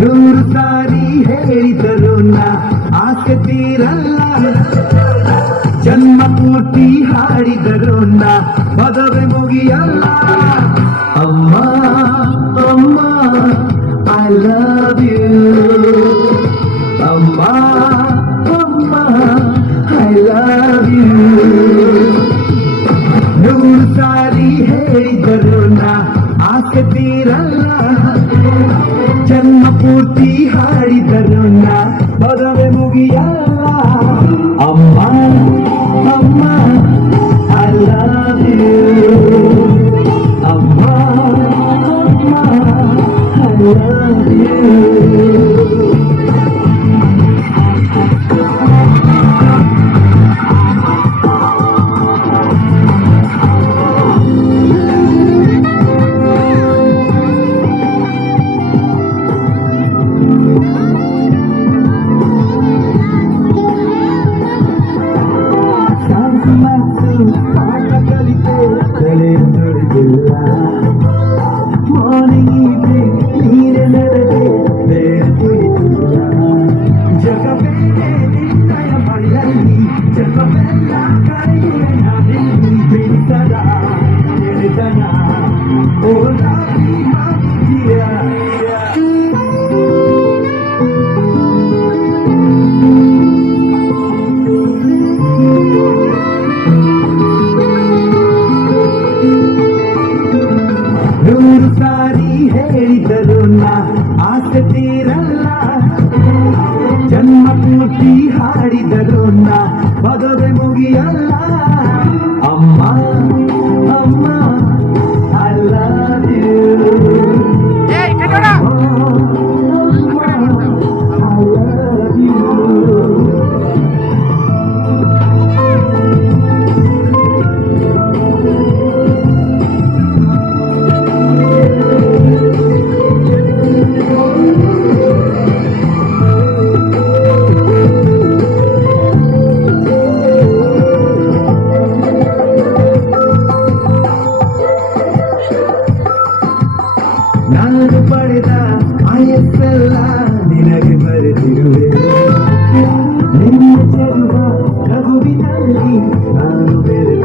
ನೂರು ಸಾರಿ ಹೇಳಿದರು ನಾ ಆಸೆ ತೀರಲ್ಲ, ಜನ್ಮ ಪೂರ್ತಿ ಹಾಡಿದರು ನಾ ಮದುವೆ ಮುಗಿಯಲ್ಲ. ಅಮ್ಮ ಅಮ್ಮ ಐ ಲವ್ ಯು, ಅಮ್ಮ ಅಮ್ಮ ಐ ಲವ್ ಯು. ನೂರು ಸಾರಿ ಹೇಳಿದರು ನಾ ಆಸೆ ತೀರಲ್ಲ, ಜನ್ಮ ಪೂರ್ತಿ ಹಾಡಿದರು ನಾ ಮದುವೆ ಮುಗಿಯಲ್ಲ. ಅಮ್ಮ ಅಮ್ಮ ಐ ಲವ್ ಯು, ಅಮ್ಮ ಅಮ್ಮ ಐ ಲವ್ ಯು. ಪಾಠ ಕಲಿತೆ ತಲೆ ನುಡಿದಿಲ್ಲ, ಮಾರ್ನಿಂಗ್ ಈವ್ನಿಂಗ್ ನೀನೆ ನಡೆದೆ ಬೇರೆ ತಿಳಿದಿಲ್ಲ. ಜಗವೇನೆ ನಿನ್ನಯ ಬಳಿಯಲ್ಲಿ, ಜಗವೆಲ್ಲ ಕರೆಯುವೆ ನಾನಿಲ್ಲಿ. ಬಿಡಿಸದ ತಿಳಿದನ ಓಲಾಗಿ ಮಾಡಿದೀಯ. ನೂರು ಸಾರಿ ಹೇಳಿದರು ನಾ ಆಸೆ ತೀರಲ್ಲ, ಜನ್ಮ ಪೂರ್ತಿ ಹಾಡಿದರು ನಾ ಮದುವೆ ಮುಗಿಯಲ್ಲ. ಅಮ್ಮ ಅಮ್ಮ I love you, I love you. ನಾನು ಪಡೆದ ಆಯಸ್ಸೆಲ್ಲ ನಿನಗೆ ಬರೆದಿರುವೆ, ನಿನ್ನ ಚೆಲುವ ನಗುವಿನಲ್ಲಿ ನಾನು ಬೆರೆ